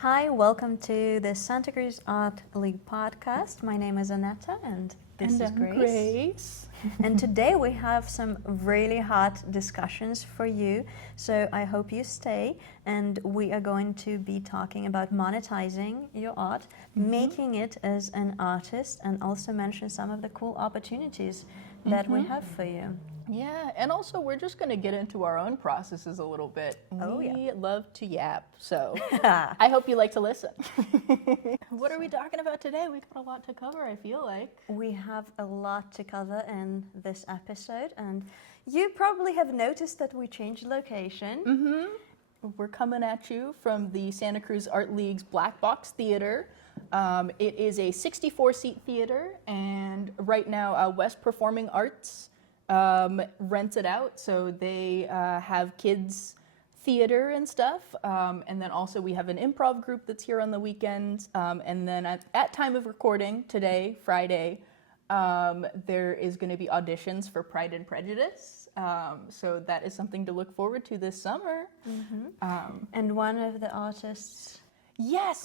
Hi, welcome to the Santa Cruz Art League podcast. My name is Anetta and this is Grace. And today we have some really hot discussions for you, so I hope you stay. And we are going to be talking about monetizing your art, making it as an artist, and also mention some of the cool opportunities that we have for you. Yeah, and also we're just going to get into our own processes a little bit. We love to yap, so I hope you like to listen. What are we talking about today? We got a lot to cover, I feel like. We have a lot to cover in this episode, and you probably have noticed that we changed location. We're coming at you from the Santa Cruz Art League's Black Box Theater. It is a 64-seat theater, and right now West Performing Arts rents it out, so they have kids theater and stuff, and then also we have an improv group that's here on the weekends, and then at time of recording today, Friday, there is going to be auditions for Pride and Prejudice, so that is something to look forward to this summer. And one of the artists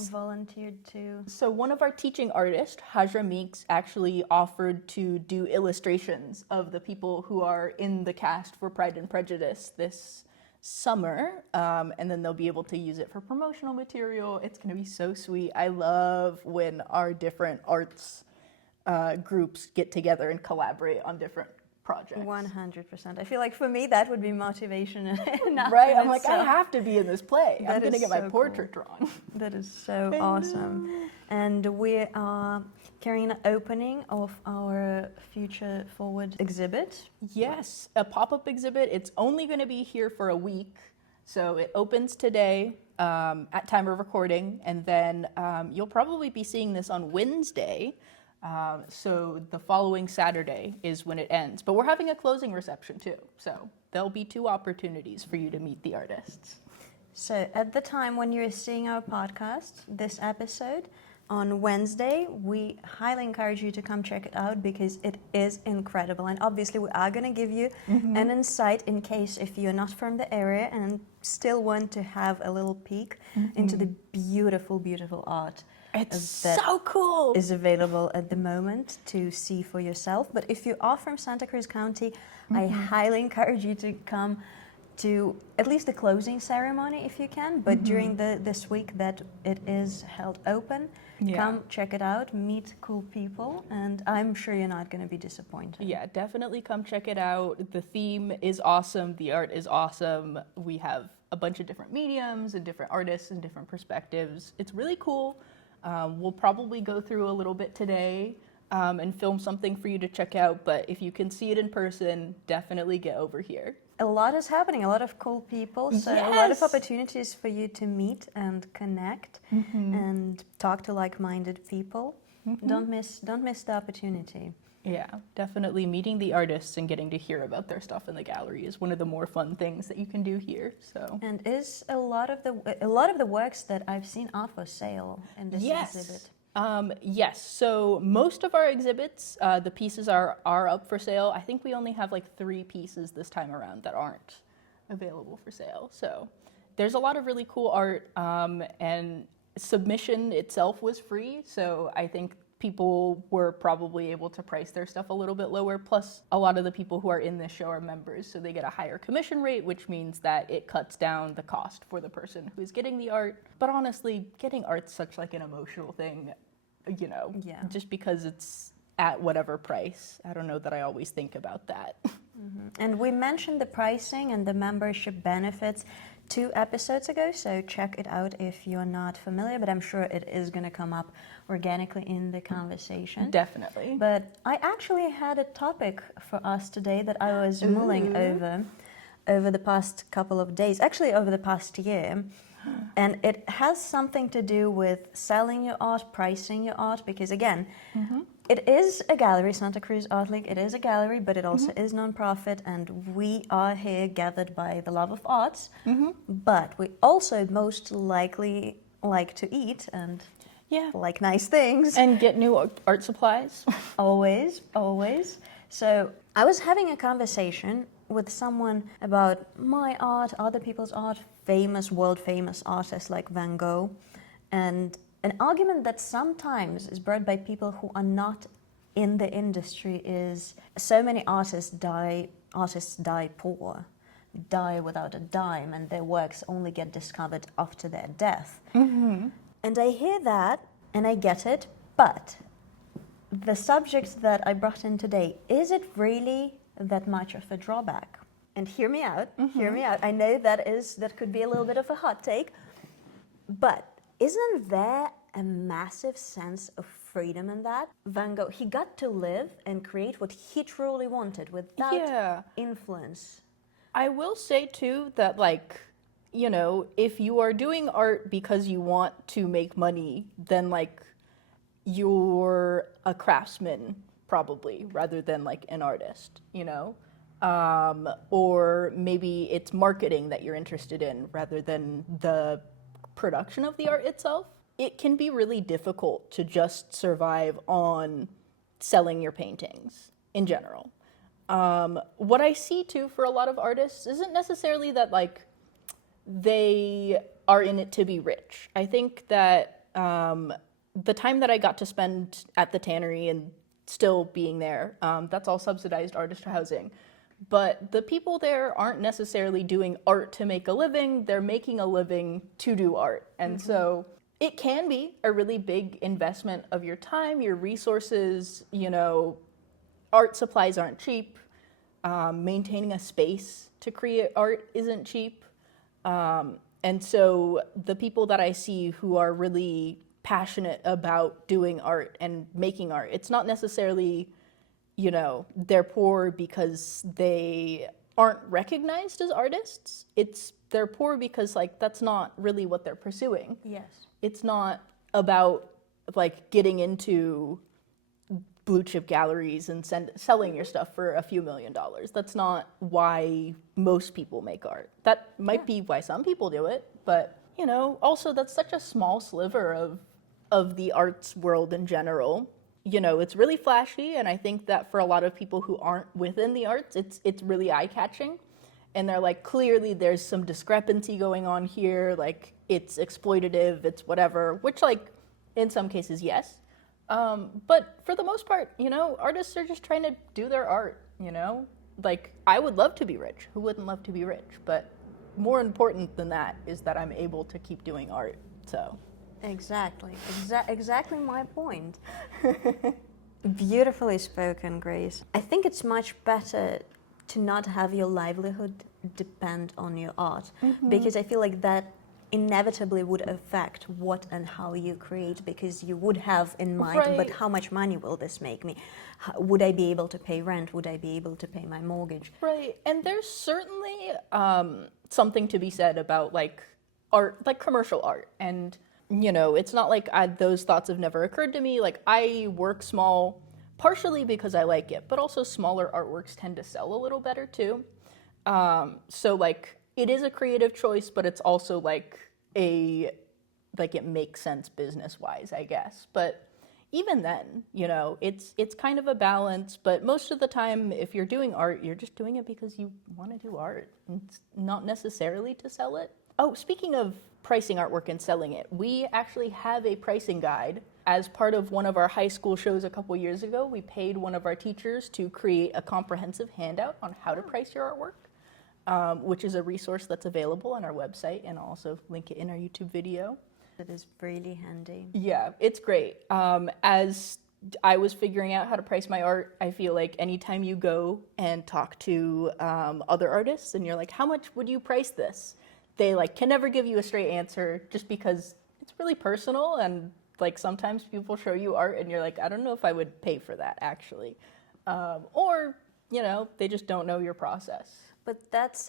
volunteered to. So one of our teaching artists, Hajra Meeks, actually offered to do illustrations of the people who are in the cast for Pride and Prejudice this summer, and then they'll be able to use it for promotional material. It's going to be so sweet. I love when our different arts groups get together and collaborate on different projects. 100%. I feel like for me that would be motivation enough. Right? I'm like, I have to be in this play. I'm going to get my portrait drawn. That is so awesome. And we are carrying an opening of our Future Forward exhibit. Yes, a pop-up exhibit. It's only going to be here for a week. So it opens today at time of recording, and then you'll probably be seeing this on Wednesday. So the following Saturday is when it ends. But we're having a closing reception too. So there'll be 2 opportunities for you to meet the artists. So at the time when you're seeing our podcast, this episode, on Wednesday, we highly encourage you to come check it out because it is incredible. And obviously we are going to give you an insight in case if you're not from the area and still want to have a little peek into the beautiful, beautiful art. It's so cool. Is available at the moment to see for yourself. But if you are from Santa Cruz County, I highly encourage you to come to at least the closing ceremony if you can. But during this week that it is held open, come check it out, meet cool people, and I'm sure you're not going to be disappointed. Yeah, definitely come check it out. The theme is awesome. The art is awesome. We have a bunch of different mediums and different artists and different perspectives. It's really cool. We'll probably go through a little bit today and film something for you to check out, but if you can see it in person, definitely get over here. A lot is happening, a lot of cool people, so a lot of opportunities for you to meet and connect and talk to like-minded people. Don't miss the opportunity. Yeah, definitely meeting the artists and getting to hear about their stuff in the gallery is one of the more fun things that you can do here. So, and is a lot of the works that I've seen are for sale in this exhibit. Yes. So most of our exhibits, the pieces are up for sale. I think we only have like 3 pieces this time around that aren't available for sale. So there's a lot of really cool art, and submission itself was free. So I think people were probably able to price their stuff a little bit lower. Plus, a lot of the people who are in this show are members, so they get a higher commission rate, which means that it cuts down the cost for the person who's getting the art. But honestly, getting art's such like an emotional thing, you know, just because it's at whatever price. I don't know that I always think about that. And we mentioned the pricing and the membership benefits 2 episodes ago, so check it out if you're not familiar, but I'm sure it is going to come up organically in the conversation. Definitely. But I actually had a topic for us today that I was mulling over the past couple of days, actually over the past year. And it has something to do with selling your art, pricing your art, because again, it is a gallery, Santa Cruz Art League, it is a gallery, but it also is non-profit, and we are here gathered by the love of arts, but we also most likely like to eat and like nice things. And get new art supplies. Always. So I was having a conversation with someone about my art, other people's art, world famous artists like Van Gogh, And an argument that sometimes is brought by people who are not in the industry is so many artists die poor, die without a dime, and their works only get discovered after their death. And I hear that, and I get it, but the subject that I brought in today, is it really that much of a drawback? And hear me out, hear me out. I know that could be a little bit of a hot take, but isn't there a massive sense of freedom in that? Van Gogh, he got to live and create what he truly wanted without influence. I will say too that, like, you know, if you are doing art because you want to make money, then like you're a craftsman probably rather than like an artist, you know? Or maybe it's marketing that you're interested in rather than the production of the art itself. It can be really difficult to just survive on selling your paintings in general. What I see too for a lot of artists isn't necessarily that like they are in it to be rich. I think that the time that I got to spend at the tannery and still being there, that's all subsidized artist housing. But the people there aren't necessarily doing art to make a living, they're making a living to do art. And so it can be a really big investment of your time, your resources, you know, art supplies aren't cheap, maintaining a space to create art isn't cheap. And so the people that I see who are really passionate about doing art and making art, it's not necessarily, you know, they're poor because they aren't recognized as artists. They're poor because like that's not really what they're pursuing. Yes. It's not about like getting into blue chip galleries and selling your stuff for a few $1 million. That's not why most people make art. That might be why some people do it, but you know, also that's such a small sliver of the arts world in general. You know, it's really flashy, and I think that for a lot of people who aren't within the arts, it's really eye-catching. And they're like, clearly there's some discrepancy going on here, like it's exploitative, it's whatever, which like in some cases, yes. But for the most part, you know, artists are just trying to do their art, you know? Like, I would love to be rich. Who wouldn't love to be rich? But more important than that is that I'm able to keep doing art, so. Exactly. Exactly my point. Beautifully spoken, Grace. I think it's much better to not have your livelihood depend on your art, because I feel like that inevitably would affect what and how you create, because you would have in mind, but how much money will this make me? Would I be able to pay rent? Would I be able to pay my mortgage? Right, and there's certainly something to be said about like art, like commercial art. And you know, it's not like those thoughts have never occurred to me. Like I work small, partially because I like it, but also smaller artworks tend to sell a little better too. So like it is a creative choice, but it's also like it makes sense business wise, I guess. But even then, you know, it's kind of a balance. But most of the time, if you're doing art, you're just doing it because you want to do art. It's not necessarily to sell it. Oh, speaking of pricing artwork and selling it, we actually have a pricing guide. As part of one of our high school shows a couple years ago, we paid one of our teachers to create a comprehensive handout on how to price your artwork, which is a resource that's available on our website, and I'll also link it in our YouTube video. That is really handy. Yeah, it's great. As I was figuring out how to price my art, I feel like anytime you go and talk to other artists and you're like, how much would you price this? They like can never give you a straight answer just because it's really personal, and like sometimes people show you art and you're like, I don't know if I would pay for that actually. Or, you know, they just don't know your process. But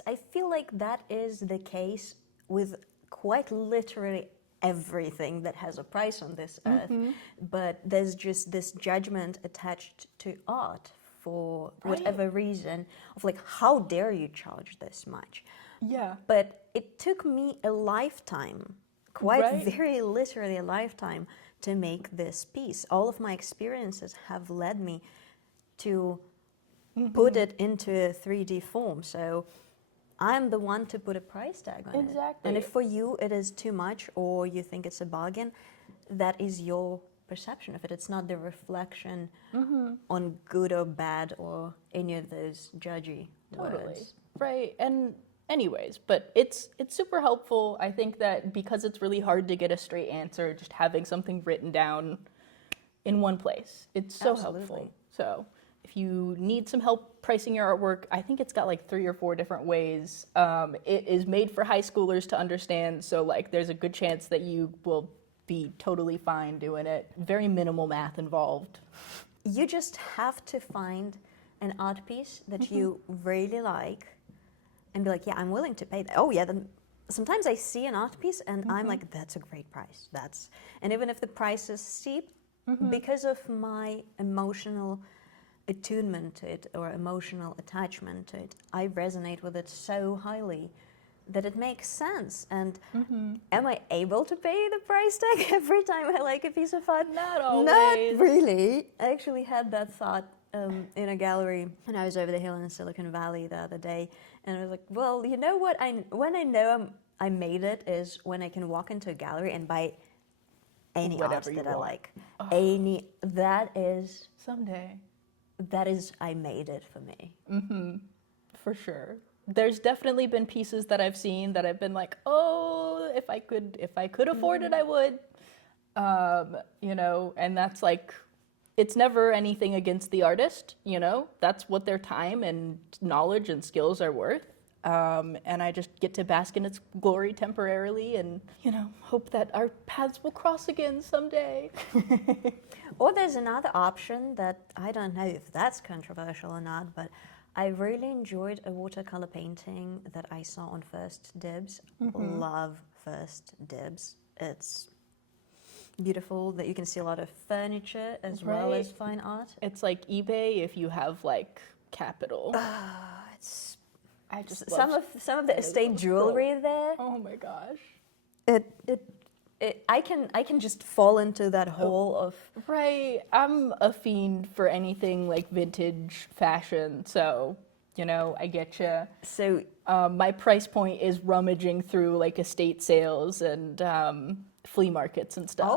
I feel like that is the case with quite literally everything that has a price on this earth. But there's just this judgment attached to art for whatever reason of like, how dare you charge this much? Yeah. But it took me a lifetime, very literally a lifetime, to make this piece. All of my experiences have led me to put it into a 3D form. So I'm the one to put a price tag on it. Exactly. And if for you it is too much or you think it's a bargain, that is your perception of it. It's not the reflection on good or bad or any of those judgy words. Right. And anyways, but it's super helpful. I think that because it's really hard to get a straight answer, just having something written down in one place, it's so helpful. So if you need some help pricing your artwork, I think it's got like 3 or 4 different ways. It is made for high schoolers to understand, so like there's a good chance that you will be totally fine doing it. Very minimal math involved. You just have to find an art piece that you really like and be like, yeah, I'm willing to pay that. Oh yeah, then sometimes I see an art piece and I'm like, that's a great price. And even if the price is steep, because of my emotional attunement to it or emotional attachment to it, I resonate with it so highly that it makes sense. And am I able to pay the price tag every time I like a piece of art? Not always. Not really. I actually had that thought in a gallery when I was over the hill in Silicon Valley the other day, and I was like, well, you know what? When I know I made it is when I can walk into a gallery and buy any art that I like. Someday. That is, I made it for me. For sure. There's definitely been pieces that I've seen that I've been like, oh, if I could afford it, I would. You know, and that's like, it's never anything against the artist, you know, that's what their time and knowledge and skills are worth. And I just get to bask in its glory temporarily and, you know, hope that our paths will cross again someday. Or there's another option that I don't know if that's controversial or not, but I really enjoyed a watercolor painting that I saw on First Dibs. Love First Dibs. It's beautiful that you can see a lot of furniture as well as fine art. It's like eBay if you have like capital. It's I just some of the estate jewelry there. Oh my gosh. I can just fall into that hole of. Right. I'm a fiend for anything like vintage fashion, so you know I get you. So my price point is rummaging through like estate sales and flea markets and stuff.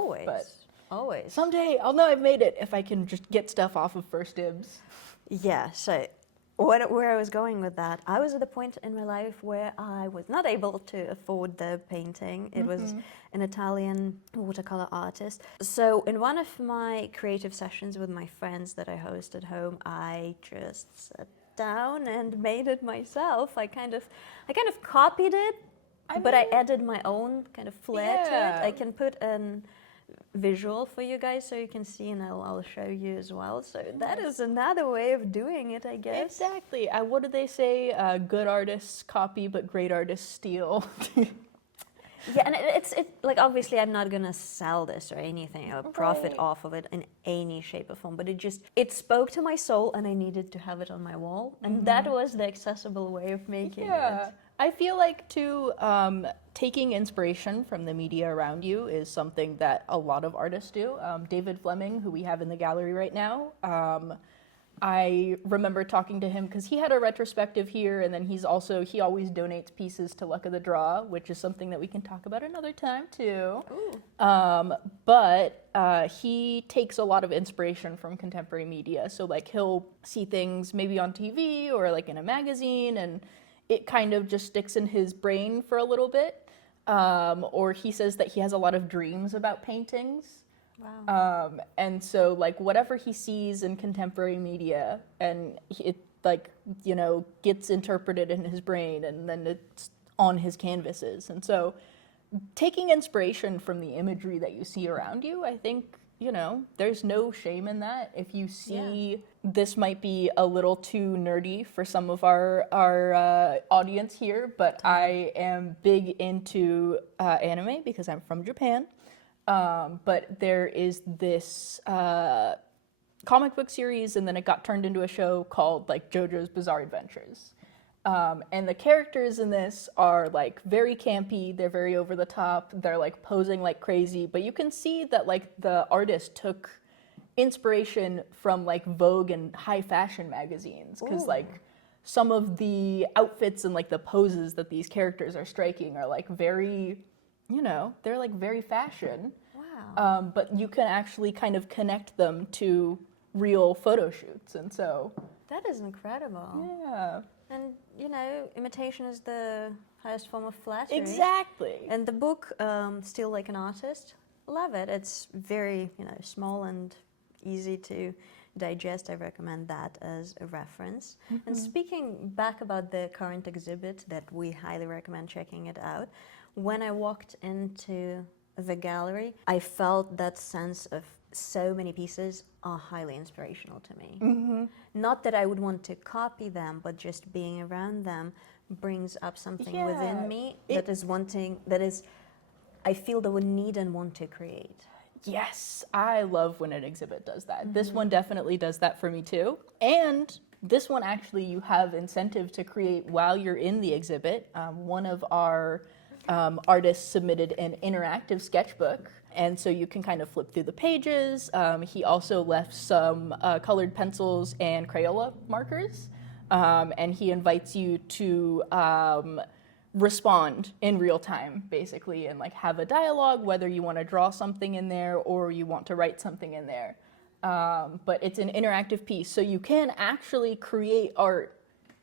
Always. Someday I'll know I've made it if I can just get stuff off of First Dibs. Yeah. So where I was going with that, I was at the point in my life where I was not able to afford the painting. It was an Italian watercolor artist. So in one of my creative sessions with my friends that I host at home, I just sat down and made it myself. I kind of copied it, but I added my own kind of flair to it. I can put an visual for you guys so you can see, and I'll show you as well. So that is another way of doing it, I guess. Exactly. What do they say? Good artists copy, but great artists steal. Yeah, and it's like obviously I'm not gonna sell this or anything or profit off of it in any shape or form, but it spoke to my soul and I needed to have it on my wall, and that was the accessible way of making it. I feel like too, taking inspiration from the media around you is something that a lot of artists do. David Fleming, who we have in the gallery right now, I remember talking to him because he had a retrospective here, and then he always donates pieces to Luck of the Draw, which is something that we can talk about another time too. But he takes a lot of inspiration from contemporary media. So like he'll see things maybe on TV or like in a magazine, and it kind of just sticks in his brain for a little bit. Or he says that he has a lot of dreams about paintings. Wow. And so like whatever he sees in contemporary media, and it like, you know, gets interpreted in his brain and then it's on his canvases. And so taking inspiration from the imagery that you see around you, I think, you know, there's no shame in that. If you see this might be a little too nerdy for some of our audience here, but I am big into anime because I'm from Japan. But there is this comic book series, and then it got turned into a show called like JoJo's Bizarre Adventures. And the characters in this are like very campy, they're very over the top, they're like posing like crazy, but you can see that like the artist took inspiration from like Vogue and high fashion magazines, because like some of the outfits and like the poses that these characters are striking are like very, they're like very fashion. Wow. But you can actually kind of connect them to real photo shoots. And so, That is incredible. yeah. And, imitation is the highest form of flattery. Exactly. And the book, Still Like an Artist, love it. It's very, small and easy to digest. I recommend that as a reference. And speaking back about the current exhibit that we highly recommend checking it out, when I walked into the gallery, I felt that sense of so many pieces are highly inspirational to me. Not that I would want to copy them, but just being around them brings up something within me that is I feel the need and want to create. Yes, I love when an exhibit does that. This one definitely does that for me too. And this one actually you have incentive to create while you're in the exhibit. One of our artists submitted an interactive sketchbook, and so you can kind of flip through the pages. He also left some colored pencils and Crayola markers, and he invites you to respond in real time, basically, and like have a dialogue, whether you want to draw something in there or you want to write something in there. But it's an interactive piece, so you can actually create art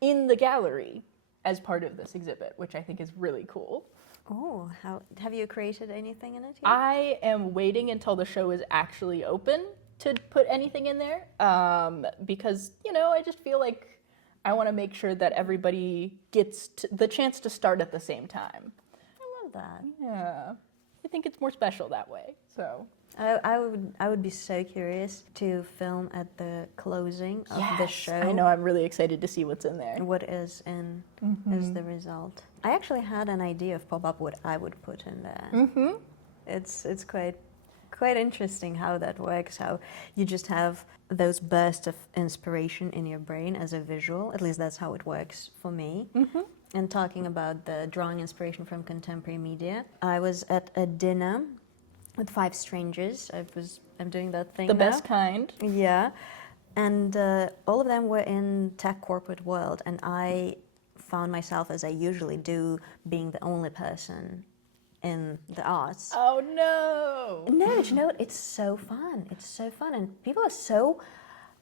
in the gallery as part of this exhibit, which I think is really cool. Oh, how have you created anything in it yet? I am waiting until the show is actually open to put anything in there, because, I just feel like I want to make sure that everybody gets the chance to start at the same time. I love that. Yeah, I think it's more special that way, so. I would be so curious to film at the closing of the show. I know, I'm really excited to see what's in there. What is in as the result. I actually had an idea of pop-up what I would put in there. It's quite interesting how that works, how you just have those bursts of inspiration in your brain as a visual. At least that's how it works for me. And talking about the drawing inspiration from contemporary media, I was at a dinner with 5 strangers. I'm doing that thing The now. best kind. Yeah. And all of them were in tech corporate world, and I found myself, as I usually do, being the only person in the arts. Oh no! No, but you know what? It's so fun. It's so fun, and people are so.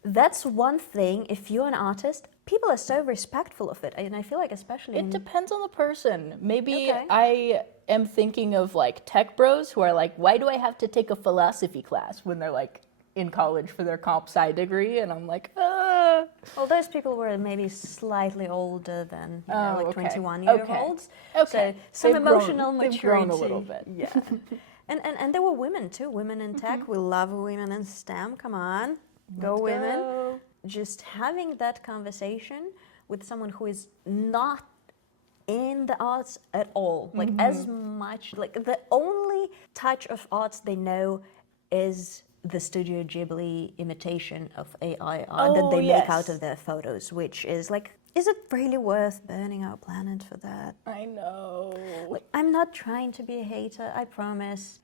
That's one thing. If you're an artist, people are so respectful of it, and I feel like especially. It depends on the person. Maybe Okay. I am thinking of like tech bros who are like, why do I have to take a philosophy class when they're like in college for their comp sci degree? And I'm like, Well, those people were maybe slightly older than like okay. 21-year-olds. Okay. So some They've grown- emotional they've maturity. grown a little bit. Yeah. And there were women too. Women in tech. We love women in STEM. Come on, go Let's women. go. Just having that conversation with someone who is not in the arts at all, like as much, like the only touch of arts they know is the Studio Ghibli imitation of AI art that Oh, they make yes. out of their photos, which is like, is it really worth burning our planet for that? I know. Like, I'm not trying to be a hater, I promise.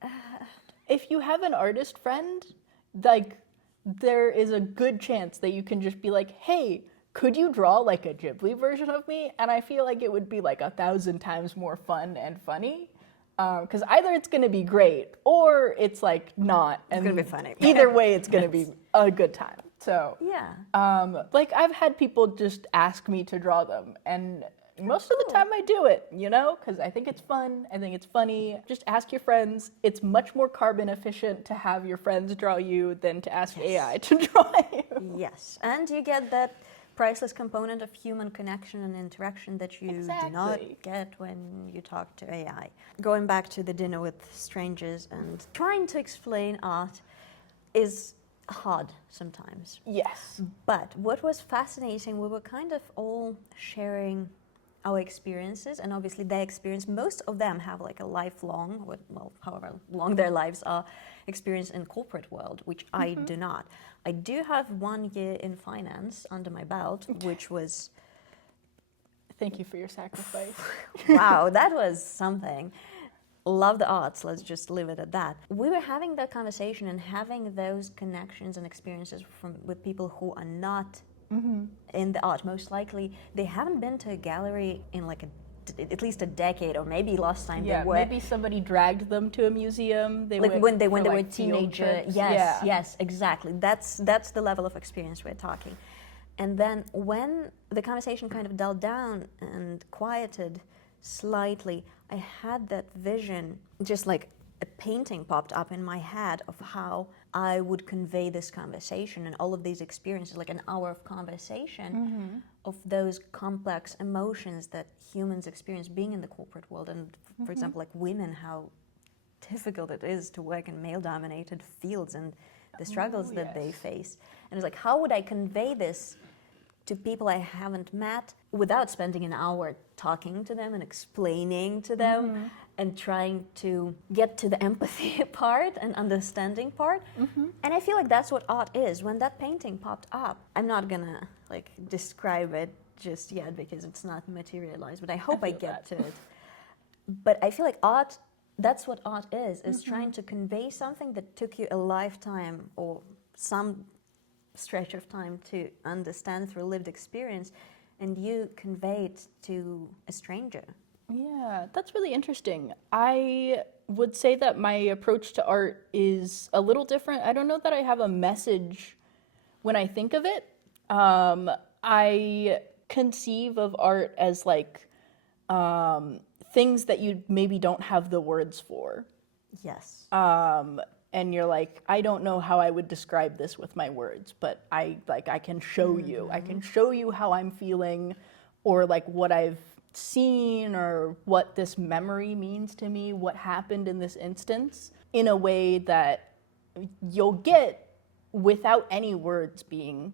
If you have an artist friend, like, there is a good chance that you can just be like, hey, could you draw like a Ghibli version of me? And I feel like it would be like 1,000 times more fun and funny. Because either it's going to be great or it's like not. And gonna be funny. Either way, it's going to be a good time. So, Yeah. like I've had people just ask me to draw them, and most of the time I do it, because I think it's fun. I think it's funny. Just ask your friends. It's much more carbon efficient to have your friends draw you than to ask AI to draw you. Yes. And you get that priceless component of human connection and interaction that you do not Exactly. get when you talk to AI. Going back to the dinner with strangers and trying to explain art is hard sometimes. Yes. But what was fascinating, we were kind of all sharing our experiences, and obviously their experience, most of them have like a lifelong, well, however long their lives are, experience in corporate world, which I do not. I do have 1 year in finance under my belt, which was, Thank you for your sacrifice. wow, that was something. Love the arts, let's just leave it at that. We were having that conversation and having those connections and experiences with people who are not in the art. Most likely, they haven't been to a gallery in like at least a decade, or maybe last time Yeah, they were. maybe somebody dragged them to a museum. They Like went when they for, were like, field teenager. trips. Yes, Yeah. yes, exactly. That's the level of experience we're talking. And then when the conversation kind of dulled down and quieted slightly, I had that vision, just like a painting popped up in my head of how I would convey this conversation and all of these experiences, like an hour of conversation of those complex emotions that humans experience being in the corporate world. And for example, like women, how difficult it is to work in male-dominated fields and the struggles that they face. And it's like, how would I convey this to people I haven't met without spending an hour talking to them and explaining to them and trying to get to the empathy part and understanding part. And I feel like that's what art is. When that painting popped up, I'm not gonna like describe it just yet because it's not materialized, but I hope I get to it. But I feel like art, that's what art is trying to convey something that took you a lifetime or some stretch of time to understand through lived experience, and you convey it to a stranger. Yeah, that's really interesting. I would say that my approach to art is a little different. I don't know that I have a message when I think of it. I conceive of art as like things that you maybe don't have the words for. Yes. And you're like, I don't know how I would describe this with my words, but I can show you. I can show you how I'm feeling, or like what I've seen, or what this memory means to me, what happened in this instance, in a way that you'll get without any words being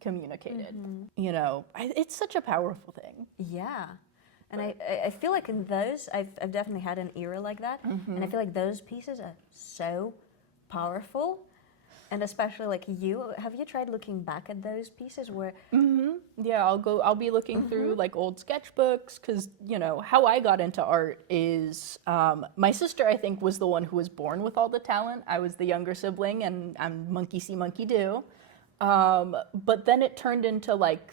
communicated. You know, it's such a powerful thing. Yeah. And I feel like in those, I've definitely had an era like that. And I feel like those pieces are so powerful. And especially like have you tried looking back at those pieces where... Yeah, I'll be looking through like old sketchbooks, because, you know, how I got into art is my sister, I think, was the one who was born with all the talent. I was the younger sibling, and I'm monkey see, monkey do. But then it turned into like,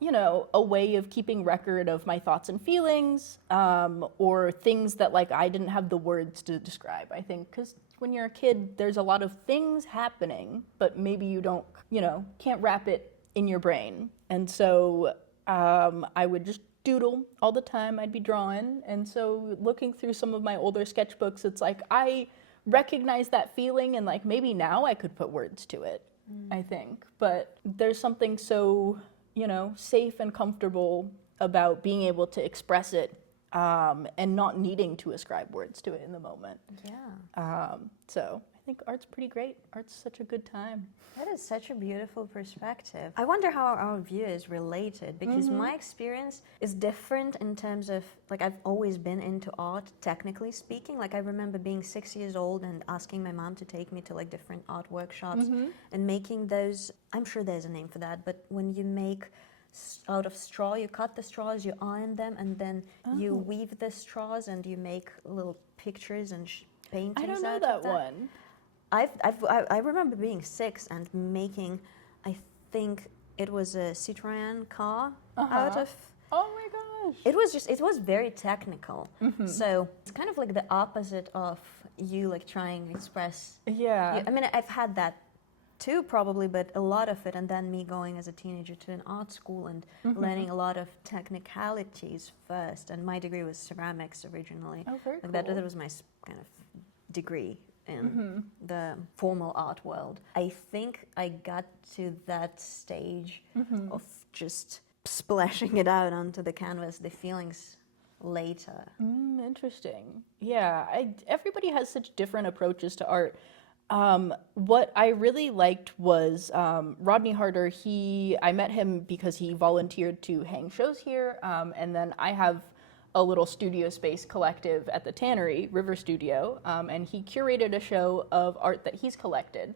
you know, a way of keeping record of my thoughts and feelings, or things that like I didn't have the words to describe, I think, because when you're a kid, there's a lot of things happening, but maybe you don't, you know, can't wrap it in your brain. And so I would just doodle all the time. I'd be drawing. And so looking through some of my older sketchbooks, it's like I recognize that feeling, and like maybe now I could put words to it, I think. But there's something so, you know, safe and comfortable about being able to express it, and not needing to ascribe words to it in the moment. Yeah. So I think art's pretty great. Art's such a good time. That is such a beautiful perspective. I wonder how our view is related, because my experience is different in terms of, like, I've always been into art, technically speaking. Like, I remember being 6 years old and asking my mom to take me to, like, different art workshops and making those, I'm sure there's a name for that, but when you make out of straw, you cut the straws, you iron them, and then you weave the straws and you make little pictures and paintings. I don't know out that of that one. I remember being 6 and making, I think it was a Citroën car out of... Oh my gosh. It was very technical. So it's kind of like the opposite of you like trying to express... Yeah. I mean, I've had that too probably, but a lot of it, and then me going as a teenager to an art school and learning a lot of technicalities first. And my degree was ceramics originally. Oh, very like cool. that was my kind of degree in the formal art world. I think I got to that stage of just splashing it out onto the canvas, the feelings later. Interesting. Yeah, everybody has such different approaches to art. What I really liked was Rodney Harder. I met him because he volunteered to hang shows here, and then I have a little studio space collective at the Tannery, River Studio, and he curated a show of art that he's collected.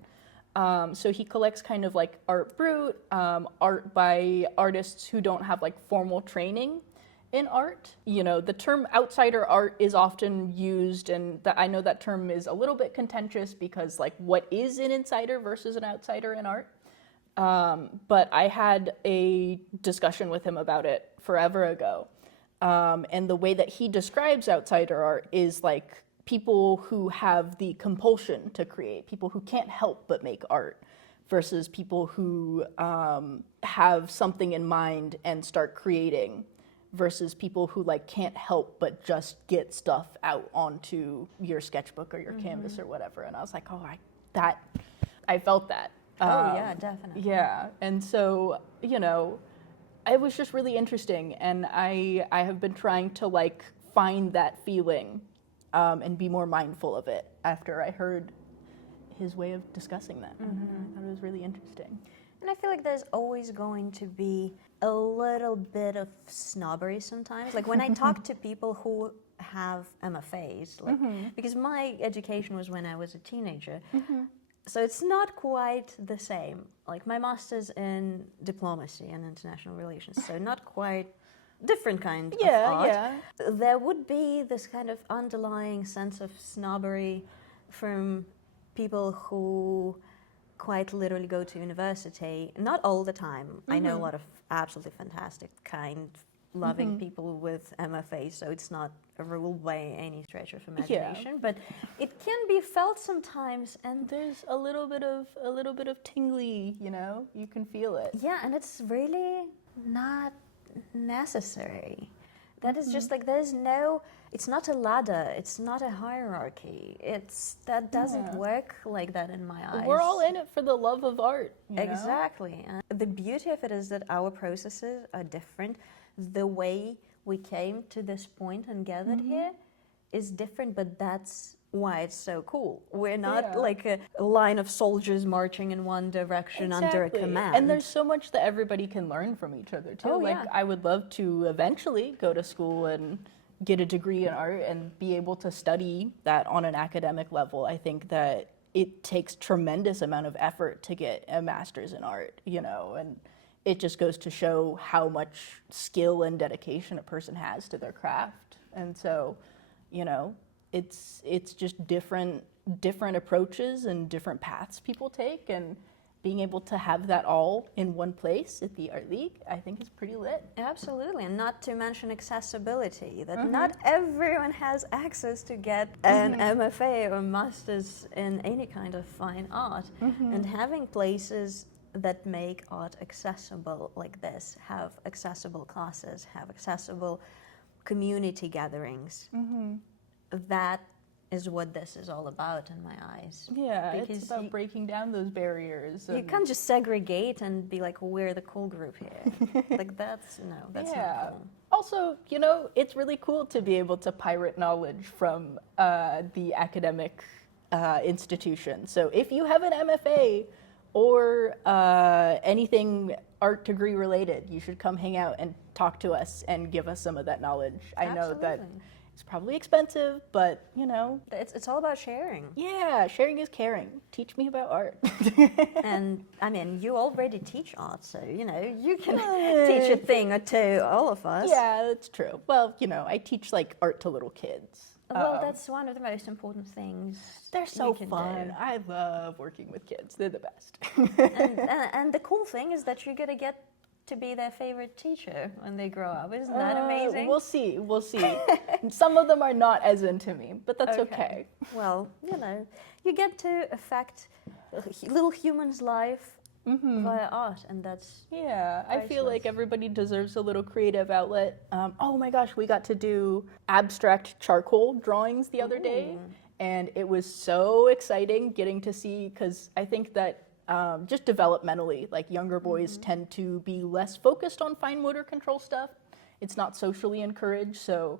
So he collects kind of like art brut, art by artists who don't have like formal training in art. You know, the term outsider art is often used, and I know that term is a little bit contentious because like what is an insider versus an outsider in art? But I had a discussion with him about it forever ago. And the way that he describes outsider art is like people who have the compulsion to create, people who can't help but make art, versus people who have something in mind and start creating, versus people who like can't help but just get stuff out onto your sketchbook or your canvas or whatever. And I was like, I felt that. Oh, yeah, definitely. Yeah, and so, you know, it was just really interesting, and I have been trying to like find that feeling and be more mindful of it after I heard his way of discussing that. I thought it was really interesting. And I feel like there's always going to be a little bit of snobbery sometimes. Like when I talk to people who have MFAs, like, because my education was when I was a teenager, so it's not quite the same. Like my master's in diplomacy and international relations, so not quite different kind of art. Yeah. There would be this kind of underlying sense of snobbery from people who quite literally go to university, not all the time. I know a lot of absolutely fantastic, kind, loving people with MFAs, so it's not a rule by any stretch of imagination, but it can be felt sometimes, and There's a little bit of tingly, you know, you can feel it. yeah, and it's really not necessary. That is just like it's not a ladder, it's not a hierarchy. That doesn't work like that in my eyes. We're all in it for the love of art. You know? Exactly. The beauty of it is that our processes are different. The way we came to this point and gathered here is different, but that's why it's so cool. We're not like a line of soldiers marching in one direction under a command. And there's so much that everybody can learn from each other too. Oh, like yeah. I would love to eventually go to school and get a degree in art and be able to study that on an academic level. I think that it takes tremendous amount of effort to get a master's in art, you know, and it just goes to show how much skill and dedication a person has to their craft. And so, you know, it's just different approaches and different paths people take, and being able to have that all in one place at the Art League, I think is pretty lit. Absolutely, and not to mention accessibility, that not everyone has access to get an MFA or master's in any kind of fine art, and having places that make art accessible like this, have accessible classes, have accessible community gatherings, that is what this is all about in my eyes. Yeah, Because it's about breaking down those barriers. You can't just segregate and be like, we're the cool group here. Like that's not cool. Also, you know, it's really cool to be able to pirate knowledge from the academic institution. So if you have an MFA or anything art degree related, you should come hang out and talk to us and give us some of that knowledge. I know that it's probably expensive, but you know. It's all about sharing. Yeah, sharing is caring. Teach me about art. And I mean, you already teach art, so you know, you can teach a thing or two, all of us. Yeah, that's true. Well, you know, I teach like art to little kids. Well, that's one of the most important things. They're so can fun. do. I love working with kids. They're the best. and the cool thing is that you're gonna get to be their favorite teacher when they grow up. Isn't that amazing? We'll see. Some of them are not as into me, but that's okay. Well, you know, you get to affect a little human's life via art, and that's I feel like everybody deserves a little creative outlet. Oh my gosh, we got to do abstract charcoal drawings the other day, and it was so exciting getting to see, because I think that just developmentally, like younger boys tend to be less focused on fine motor control stuff. It's not socially encouraged, so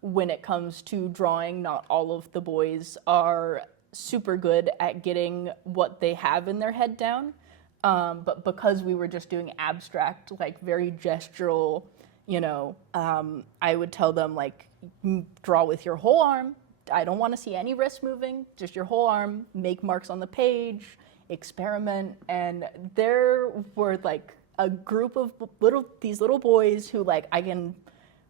when it comes to drawing, not all of the boys are super good at getting what they have in their head down. But because we were just doing abstract, like very gestural, you know, I would tell them like, draw with your whole arm. I don't want to see any wrist moving, just your whole arm, make marks on the page, experiment. And there were like a group of these little boys who like I can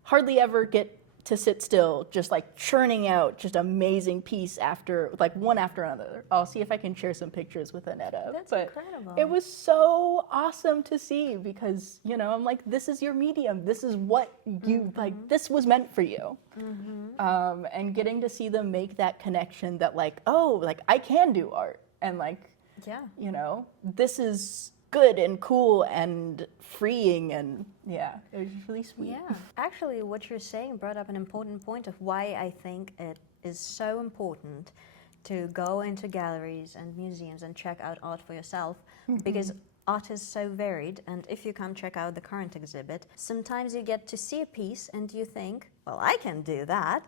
hardly ever get to sit still, just like churning out just amazing piece after, like one after another. I'll see if I can share some pictures with Anetta. That's but incredible. It was so awesome to see because, you know, I'm like, this is your medium. This is what you, like, this was meant for you. And getting to see them make that connection that like, oh, like I can do art. And like, Yeah. you know, this is good and cool and freeing, and yeah, it was really sweet. Yeah. Actually, what you're saying brought up an important point of why I think it is so important to go into galleries and museums and check out art for yourself, because art is so varied, and if you come check out the current exhibit, sometimes you get to see a piece and you think, well, I can do that.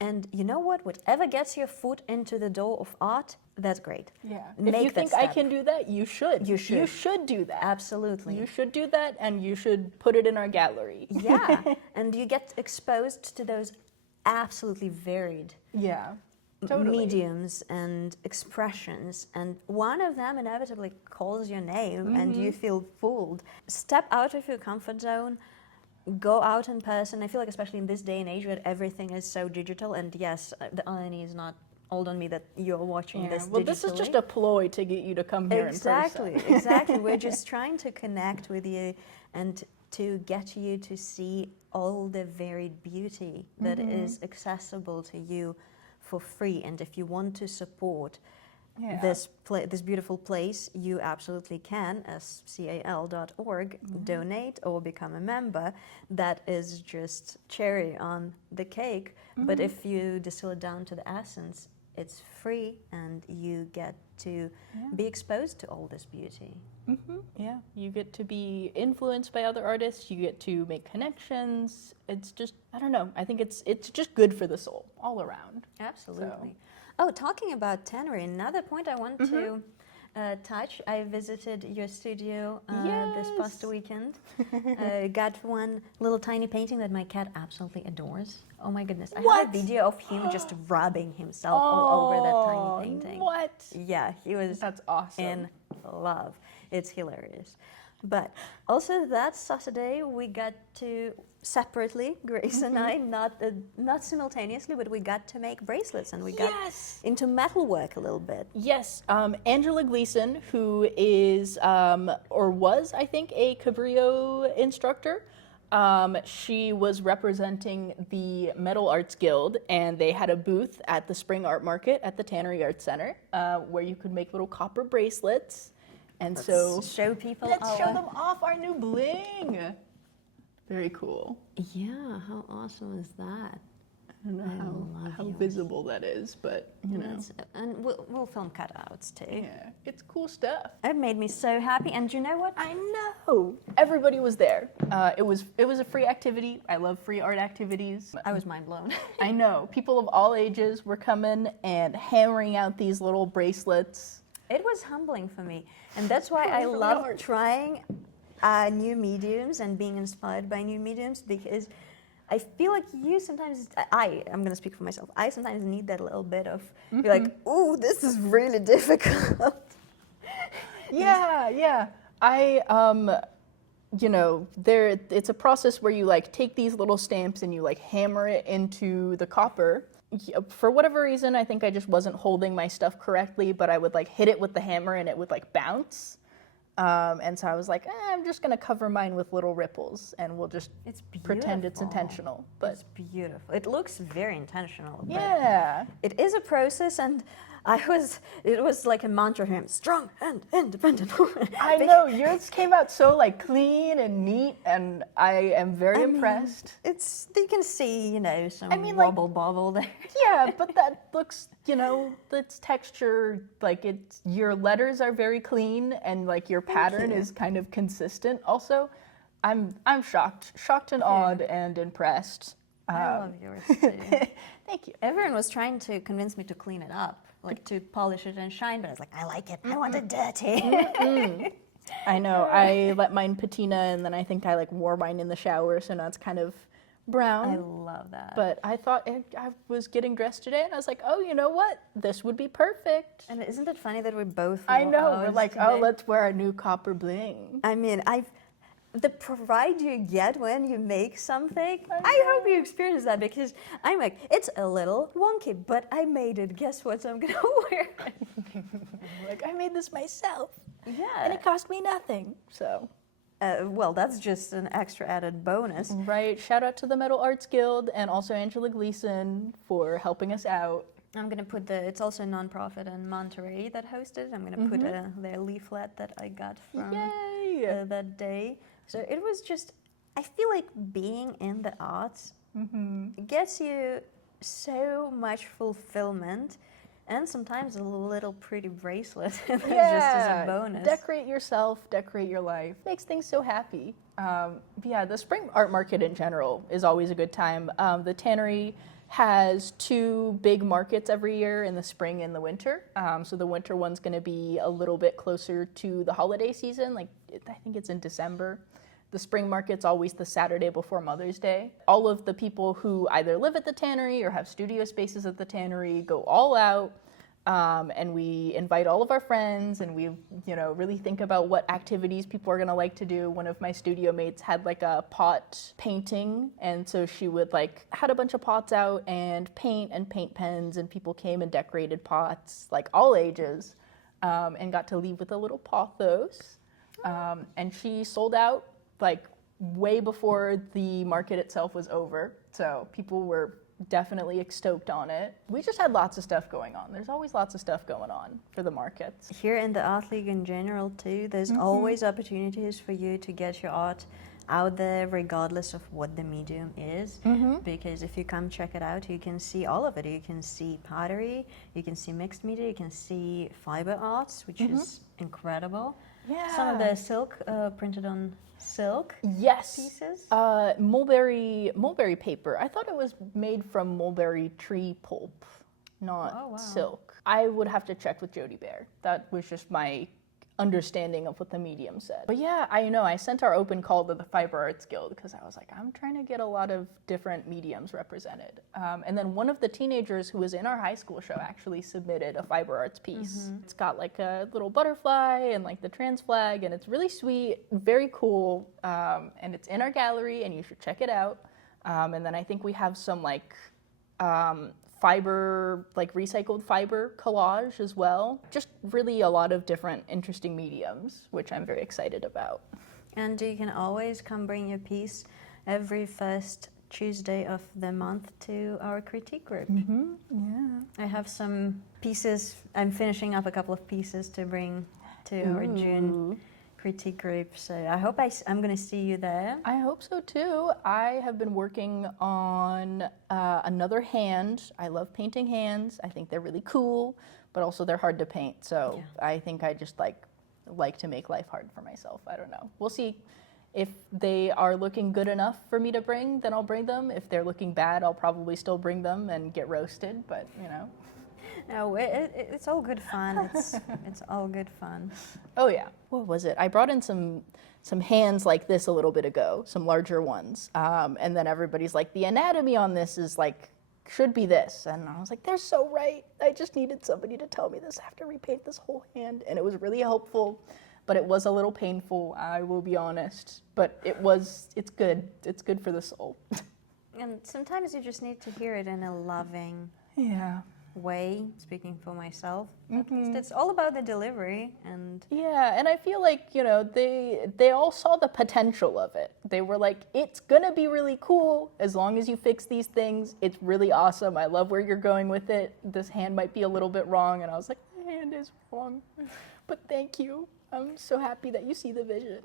And you know what? Whatever gets your foot into the door of art, that's great. Yeah. Make if you that think I step. can do that, you should. You should. You should do that. Absolutely. You should do that, and you should put it in our gallery. Yeah. And you get exposed to those absolutely varied Yeah. Totally. mediums and expressions, and one of them inevitably calls your name and you feel fooled. Step out of your comfort zone. Go out in person. I feel like especially in this day and age where everything is so digital, and yes, the irony is not old on me that you're watching this Well, digitally. this is just a ploy to get you to come here Exactly, in person. exactly. We're just trying to connect with you and to get you to see all the varied beauty that is accessible to you for free. And if you want to support this beautiful place, you absolutely can, as scal.org, donate or become a member. That is just cherry on the cake. But if you distill it down to the essence, it's free and you get to be exposed to all this beauty. Yeah, you get to be influenced by other artists. You get to make connections. It's just, I don't know. I think it's just good for the soul all around. Absolutely. Oh, talking about tannery, another point I want to touch. I visited your studio this past weekend. Got one little tiny painting that my cat absolutely adores. Oh my goodness. I have a video of him just rubbing himself all over that tiny painting. What? Yeah, he was That's awesome. in love. It's hilarious. But also that Saturday we got to separately, Grace and I, not simultaneously, but we got to make bracelets and we got into metalwork a little bit. Yes, Angela Gleason, who is or was, I think, a Cabrillo instructor. She was representing the Metal Arts Guild, and they had a booth at the Spring Art Market at the Tannery Arts Center, where you could make little copper bracelets. And Let's show people. Let's show them off our new bling. Very cool. Yeah, how awesome is that? I don't know how visible that is, but you know. And we'll film cutouts too. Yeah, it's cool stuff. It made me so happy, and you know what? I know. Everybody was there. It was a free activity. I love free art activities. I was mind blown. I know. People of all ages were coming and hammering out these little bracelets. It was humbling for me, and that's why I love trying new mediums and being inspired by new mediums, because I feel like you sometimes, I'm going to speak for myself, I sometimes need that little bit of, be like, ooh, this is really difficult. Yeah. You know, it's a process where you like take these little stamps and you like hammer it into the copper. For whatever reason, I think I just wasn't holding my stuff correctly, but I would like hit it with the hammer and it would like bounce. And so I was like, I'm just gonna cover mine with little ripples and we'll just pretend it's intentional. But it's beautiful. It looks very intentional. Yeah. But it is a process, and it was like a mantra here, strong and independent. I know, yours came out so like clean and neat, and I am very impressed. You can see, some like, bobble there. Yeah, but that looks, that's texture, like your letters are very clean, and like your pattern is kind of consistent. Also, I'm shocked and awed and impressed. I love yours too. Thank you. Everyone was trying to convince me to clean it up, like to polish it and shine, but I was like, I like it. I want it dirty. I know. I let mine patina, and then I think I like wore mine in the shower, so now it's kind of brown. I love that. But I thought I was getting dressed today, and I was like, oh, you know what? This would be perfect. And isn't it funny that we both? I know. We're like, today? oh, let's wear our new copper bling. I mean, the pride you get when you make something. I hope you experience that, because I'm like, it's a little wonky, but I made it. Guess what? I'm gonna wear it. Like, I made this myself, Yeah. and it cost me nothing. So, Well, that's just an extra added bonus. right. Shout out to the Metal Arts Guild and also Angela Gleason for helping us out. I'm gonna put it's also a nonprofit in Monterey that hosted. I'm gonna put their leaflet that I got from Yay! that day. So it was just, I feel like being in the arts gets you so much fulfillment, and sometimes a little pretty bracelet just as a bonus. Decorate yourself, decorate your life. Makes things so happy. Yeah, the spring art market in general is always a good time. The Tannery has 2 big markets every year, in the spring and the winter. So the winter one's going to be a little bit closer to the holiday season. Like, I think it's in December. The spring market's always the Saturday before Mother's Day. All of the people who either live at the Tannery or have studio spaces at the Tannery go all out. And we invite all of our friends, and we, really think about what activities people are gonna like to do. One of my studio mates had like a pot painting, and so she would had a bunch of pots out and paint pens, and people came and decorated pots, like all ages, and got to leave with a little pothos. And she sold out way before the market itself was over, so people were definitely stoked on it. We just had lots of stuff going on. There's always lots of stuff going on for the markets. Here in the Art League in general too, there's always opportunities for you to get your art out there regardless of what the medium is. Because if you come check it out, you can see all of it. You can see pottery, you can see mixed media, you can see fiber arts, which is incredible. Yeah. Some of the silk, printed on silk pieces. Mulberry paper. I thought it was made from mulberry tree pulp, not silk. I would have to check with Jody Bear. That was just my understanding of what the medium said. But yeah, I sent our open call to the Fiber Arts Guild because I was like, I'm trying to get a lot of different mediums represented. And then one of the teenagers who was in our high school show actually submitted a fiber arts piece. It's got a little butterfly and the trans flag, and it's really sweet, very cool, and it's in our gallery, and you should check it out. And then I think we have some fiber, recycled fiber collage as well. Just really a lot of different interesting mediums, which I'm very excited about. And you can always come bring your piece every first Tuesday of the month to our critique group. Yeah. I have some pieces, I'm finishing up a couple of pieces to bring to our June critique group, so I hope I'm going to see you there. I hope so too. I have been working on another hand. I love painting hands. I think they're really cool, but also they're hard to paint. So I think I just like to make life hard for myself. I don't know. We'll see. If they are looking good enough for me to bring, then I'll bring them. If they're looking bad, I'll probably still bring them and get roasted, but No, it's all good fun. It's all good fun. Oh yeah. What was it? I brought in some hands like this a little bit ago, some larger ones. And then everybody's like, the anatomy on this is should be this. And I was like, they're so right. I just needed somebody to tell me this. I have to repaint this whole hand. And it was really helpful, but it was a little painful, I will be honest. But it's good. It's good for the soul. And sometimes you just need to hear it in a loving way, speaking for myself. At least it's all about the delivery. And and I feel like they all saw the potential of it. They were like, it's gonna be really cool as long as you fix these things. It's really awesome. I love where you're going with it. This hand might be a little bit wrong. And I was like, my hand is wrong, but thank you. I'm so happy that you see the vision.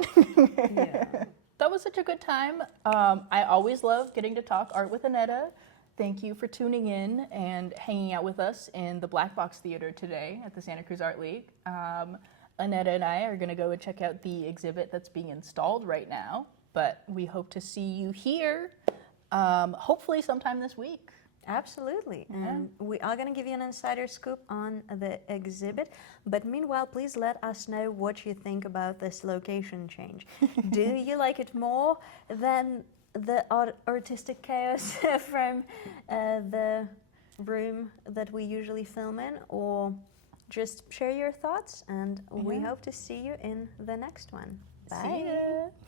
That was such a good time. I always love getting to talk art with Anetta. Thank you for tuning in and hanging out with us in the Black Box Theater today at the Santa Cruz Art League. Anetta and I are going to go and check out the exhibit that's being installed right now, but we hope to see you here hopefully sometime this week. Absolutely. And we are going to give you an insider scoop on the exhibit. But meanwhile, please let us know what you think about this location change. Do you like it more than the artistic chaos from the room that we usually film in? Or just share your thoughts, and we hope to see you in the next one. Bye. See ya.